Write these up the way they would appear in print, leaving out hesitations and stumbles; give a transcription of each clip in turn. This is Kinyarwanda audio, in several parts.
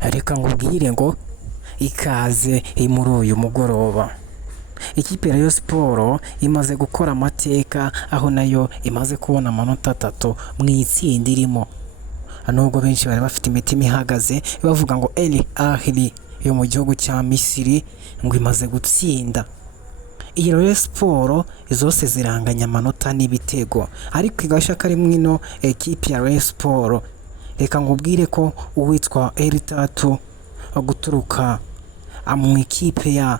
Reka nkubwire ngo ikaze muri uyu mugoroba. Ikipe ya Rayon Sports imaze gukora amateka, aho nayo imaze kubona amanota 3 mu itsinda irimo. Nubwo benshi bari bafite imitima ihagaze bavuga ngo El Ahly yo mu gihugu cya Misiri ngo imaze gutsinda. Iyi Rayon Sports zose ziranganya amanota n'ibitego, ariko igasha kari mwino ekipe ya Rayon Sports. Reka nkubwire ko uwitwa Eritatu guturuka mu ikipe ya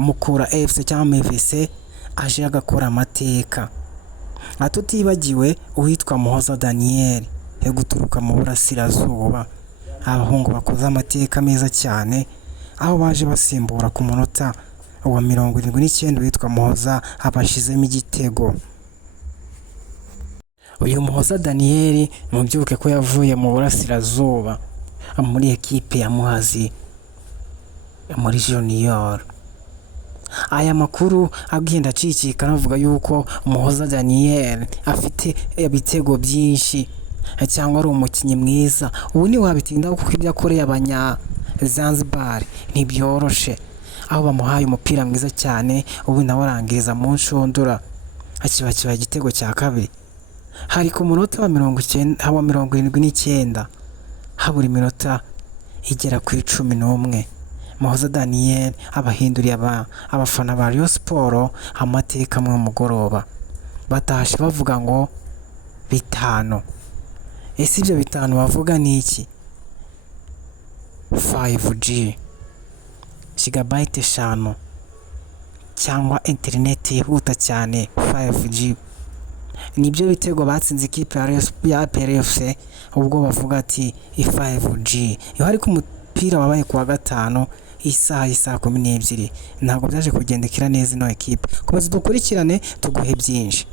Mukura FC cyangwa MVC aje agakora amateka. Tutibagiwe uwitwa Muhoza Daniel guturuka mu Burasirazuba. Abahungu bakoze amateka meza cyane, aho baje basimbura ku munota wa 79 witwa Muhoza abashizemo igitego. Uyu Muhoza Daniel mubyuke ko yavuye mu Burasirazuba muri ekipe ya Muhazi muri Junior. Aya makuru agenda acicika navuga yuko Muhoza Daniel afite ibitego byinshi cyangwa ari umukinnyi mwiza. Ubu ni wabitinda kuko ibyo akoreye abanya Zanzibar ntibyoroshe, aho bamuhaye umupira mwiza cyane. Ubu nawe arangiriza mu nshundura akiba igitego cya kabiri. Hari ku munota wa 79 habura iminota igera ku 11. Muhoza Daniel abahinduriye abafana ba Rayon Sports amateka mu mugoroba. Batashe bavuga ngo 5. Ese ibyo 5 bavuga ni iki? 5G gigabyte 5 cyangwa internet yihuta cyane 5G. Nibyo bitego batsinze ikipe ya PRFC ubwo bavuga ati 5G. Iyo hari ku mupira wabaye kuwa 5 isaha 12 ntabwo byaje kugendekera neza ino ekipe. Komeza dukurikirane tuguhe byinshi.